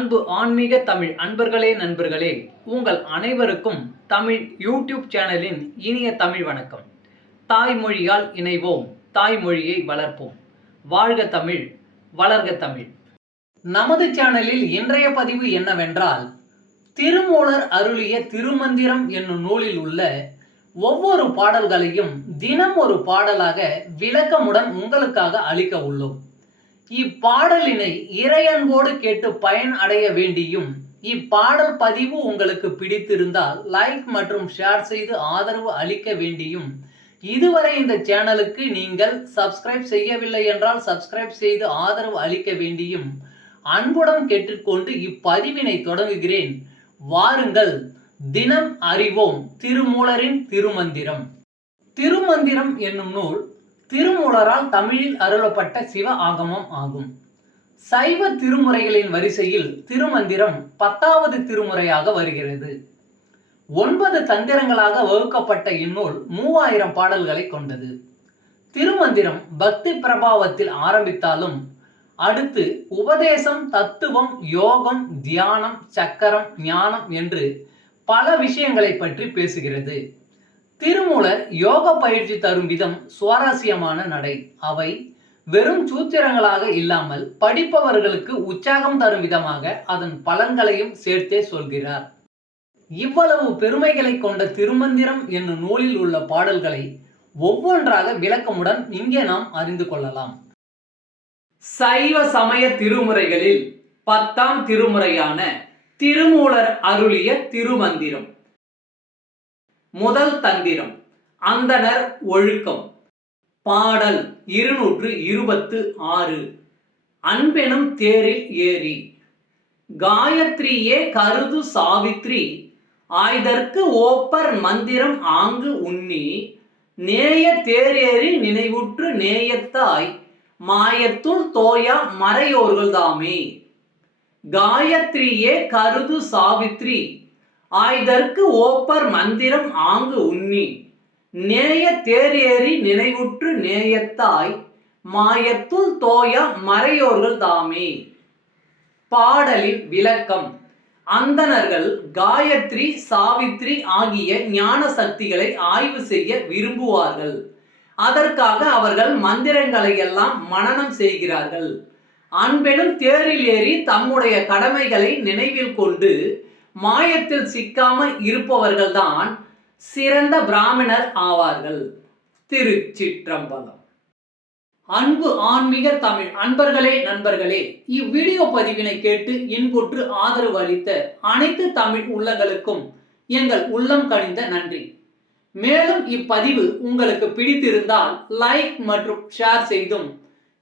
அன்பு ஆன்மீக தமிழ் அன்பர்களே நண்பர்களே, உங்கள் அனைவருக்கும் தமிழ் யூடியூப் சேனலின் இனிய தமிழ் வணக்கம். தாய்மொழியால் இணைவோம், தாய்மொழியை வளர்ப்போம். வாழ்க தமிழ், வளர்க தமிழ். நமது சேனலில் இன்றைய பதிவு என்னவென்றால், திருமூலர் அருளிய திருமந்திரம் என்னும் நூலில் உள்ள ஒவ்வொரு பாடல்களையும் தினம் ஒரு பாடலாக விளக்கமுடன் உங்களுக்காக அளிக்க உள்ளோம். இப்பாடலினை இறையன்போடு கேட்டு பயன் அடைய வேண்டியும், இப்பாடல் பதிவு உங்களுக்கு பிடித்திருந்தால் லைக் மற்றும் ஷேர் செய்து ஆதரவு அளிக்க வேண்டியும், இதுவரை இந்த சேனலுக்கு நீங்கள் சப்ஸ்கிரைப் செய்யவில்லை என்றால் சப்ஸ்கிரைப் செய்து ஆதரவு அளிக்க வேண்டியும் அன்புடன் கேட்டுக்கொண்டு இப்பதிவினை தொடங்குகிறேன். வாருங்கள், தினம் அறிவோம் திருமூலரின் திருமந்திரம். திருமந்திரம் என்னும் நூல் திருமூலரால் தமிழில் அருளப்பட்ட சிவ ஆகமம் ஆகும். சைவ திருமுறைகளின் வரிசையில் திருமந்திரம் 10வது திருமுறையாக வருகிறது. 9 தந்திரங்களாக வகுக்கப்பட்ட இந்நூல் 3000 பாடல்களை கொண்டது. திருமந்திரம் பக்தி பிரபாவத்தில் ஆரம்பித்தாலும் அடுத்து உபதேசம், தத்துவம், யோகம், தியானம், சக்கரம், ஞானம் என்று பல விஷயங்களை பற்றி பேசுகிறது. திருமூலர் யோக பயிற்சி தரும் விதம் சுவாரஸ்யமான நடை. அவை வெறும் சூத்திரங்களாக இல்லாமல் படிப்பவர்களுக்கு உற்சாகம் தரும் விதமாக அதன் பலன்களையும் சேர்த்தே சொல்கிறார். இவ்வளவு பெருமைகளை கொண்ட திருமந்திரம் என்னும் நூலில் உள்ள பாடல்களை ஒவ்வொன்றாக விளக்கமுடன் இங்கே நாம் அறிந்து கொள்ளலாம். சைவ சமய திருமுறைகளில் 10ஆம் திருமுறையான திருமூலர் அருளிய திருமந்திரம். முதல் தந்திரம், அந்தணர் ஒழுக்கம். பாடல் 226. அன்பெனும் தேரில் ஏறி. காயத்ரியே கருது சாவித்ரி, ஆய்தற்கு ஓப்பர் மந்திரம் ஆங்கு உண்ணி, நேய தேரேறி நினைவுற்று நேயத்தாய், மாயத்துள் தோயா மறையோர்கள் தாமே. காயத்ரியே கருது சாவித்ரி, ஆய்தற்கு ஓப்பர் மந்திரம் ஆங்கு உண்ணி, நேய தேரேறி நினைவுற்று நேயத்தாய், மாயத்துள் தோயா மறையோர்கள் தாமே. பாடலின் விளக்கம். அந்தணர்கள் காயத்ரி, சாவித்ரி ஆகிய ஞான சக்திகளை ஆய்வு செய்ய விரும்புவார்கள். அதற்காக அவர்கள் மந்திரங்களை எல்லாம் மனனம் செய்கிறார்கள். அன்பெனும் தேரில் ஏறி தம்முடைய கடமைகளை நினைவில் கொண்டு மாயத்தில் சிக்காமல் இருப்பவர்கள்தான் சிறந்த பிராமணர் ஆவார்கள். திருச்சிற்றம்பலம். அன்பு ஆன்மீக தமிழ் அன்பர்களே நண்பர்களே, இவ்வீடியோ பதிவினை கேட்டு இன்புற்று ஆதரவு அளித்த அனைத்து தமிழ் உள்ளங்களுக்கும் எங்கள் உள்ளம் கனிந்த நன்றி. மேலும் இப்பதிவு உங்களுக்கு பிடித்திருந்தால் லைக் மற்றும் ஷேர் செய்தும்,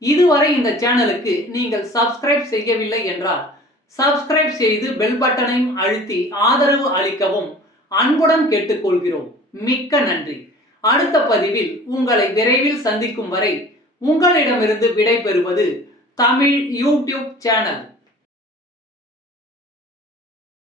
இதுவரை இந்த சேனலுக்கு நீங்கள் சப்ஸ்கிரைப் செய்யவில்லை என்றால் சப்ஸ்கிரைப் செய்து பெல் பட்டனையும் அழுத்தி ஆதரவு அளிக்கவும் அன்புடன் கேட்டுக்கொள்கிறோம். மிக்க நன்றி. அடுத்த பதிவில் உங்களை விரைவில் சந்திக்கும் வரை உங்களிடமிருந்து விடை பெறுவது தமிழ் யூடியூப் சேனல்.